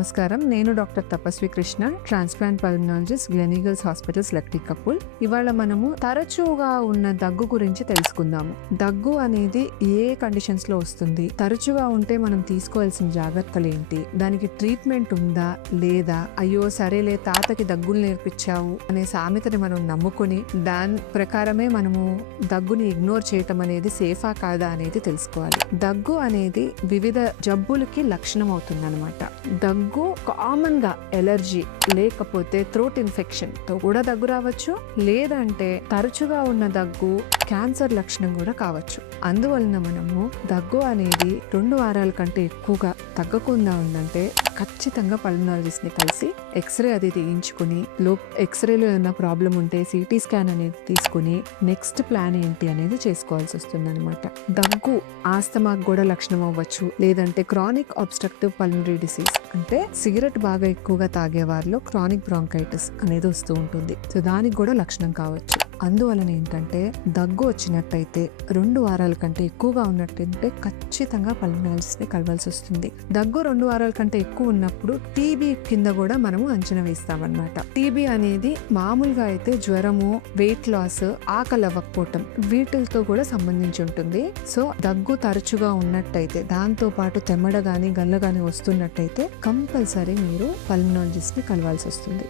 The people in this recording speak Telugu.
నమస్కారం. నేను doctor Tapaswi Krishna transplant pulmonologist Gleneagles hospitals Lakdikapul. ఇవాళ మనము తరచుగా ఉన్న దగ్గు గురించి తెలుసుకుందాము. దగ్గు అనేది ఏ కండిషన్స్లో వస్తుంది? తరచుగా ఉంటే మనం తీసుకోవాల్సిన జాగ్రత్తలు ఏంటి? దానికి ట్రీట్మెంట్ ఉందా? లేదా? అయ్యో సరేలే తాతకి దగ్గులు నేర్పించావు అనే సామెతని మనం నమ్ముకుని దాని ప్రకారమే మనము దగ్గుని ఇగ్నోర్ చేయటం అనేది సేఫా కాదా అనేది తెలుసుకోవాలి. దగ్గు అనేది వివిధ జబ్బులకి లక్షణం అవుతుంది అనమాట దగ్గు కామన్గా ఎలర్జీ లేకపోతే థ్రోట్ ఇన్ఫెక్షన్తో కూడా దగ్గు రావచ్చు. లేదంటే తరచుగా ఉన్న దగ్గు క్యాన్సర్ లక్షణం కూడా కావచ్చు. అందువలన మనము దగ్గు అనేది రెండు వారాల కంటే ఎక్కువగా తగ్గకుండా ఉందంటే ఖచ్చితంగా పల్మనాలజిస్ట్ని కలిసి ఎక్స్రే అది తీయించుకుని లో ఎక్స్రేలో ఏమైనా ప్రాబ్లం ఉంటే సిటీ స్కాన్ అనేది తీసుకుని నెక్స్ట్ ప్లాన్ ఏంటి అనేది చేసుకోవాల్సి వస్తుంది అనమాట దగ్గు ఆస్తమాకు కూడా లక్షణం అవ్వచ్చు. లేదంటే క్రానిక్ ఆబ్స్ట్రక్టివ్ పల్మరీ డిసీజ్ అంటే సిగరెట్ బాగా ఎక్కువగా తాగే వారిలో క్రానిక్ బ్రాంకైటిస్ అనేది వస్తూ ఉంటుంది. సో దానికి కూడా లక్షణం కావచ్చు. అందువలన ఏంటంటే దగ్గు వచ్చినట్టయితే రెండు వారాల కంటే ఎక్కువగా ఉన్నట్టయితే ఖచ్చితంగా పల్మనాలజిస్ట్ని కలవాల్సి వస్తుంది. దగ్గు రెండు వారాల కంటే ఎక్కువ ఉన్నప్పుడు టీబీ కింద కూడా మనము అంచనా వేస్తామన్నమాట. టీబీ అనేది మామూలుగా అయితే జ్వరము వెయిట్ లాస్ ఆకలి అవ్వకపోవటం వీటితో కూడా సంబంధించి ఉంటుంది. సో దగ్గు తరచుగా ఉన్నట్టయితే దాంతో పాటు తెమ్మడ గాని గల్ల గాని వస్తున్నట్టయితే కంపల్సరీ మీరు పల్మనాలజిస్ట్ని కలవాల్సి వస్తుంది.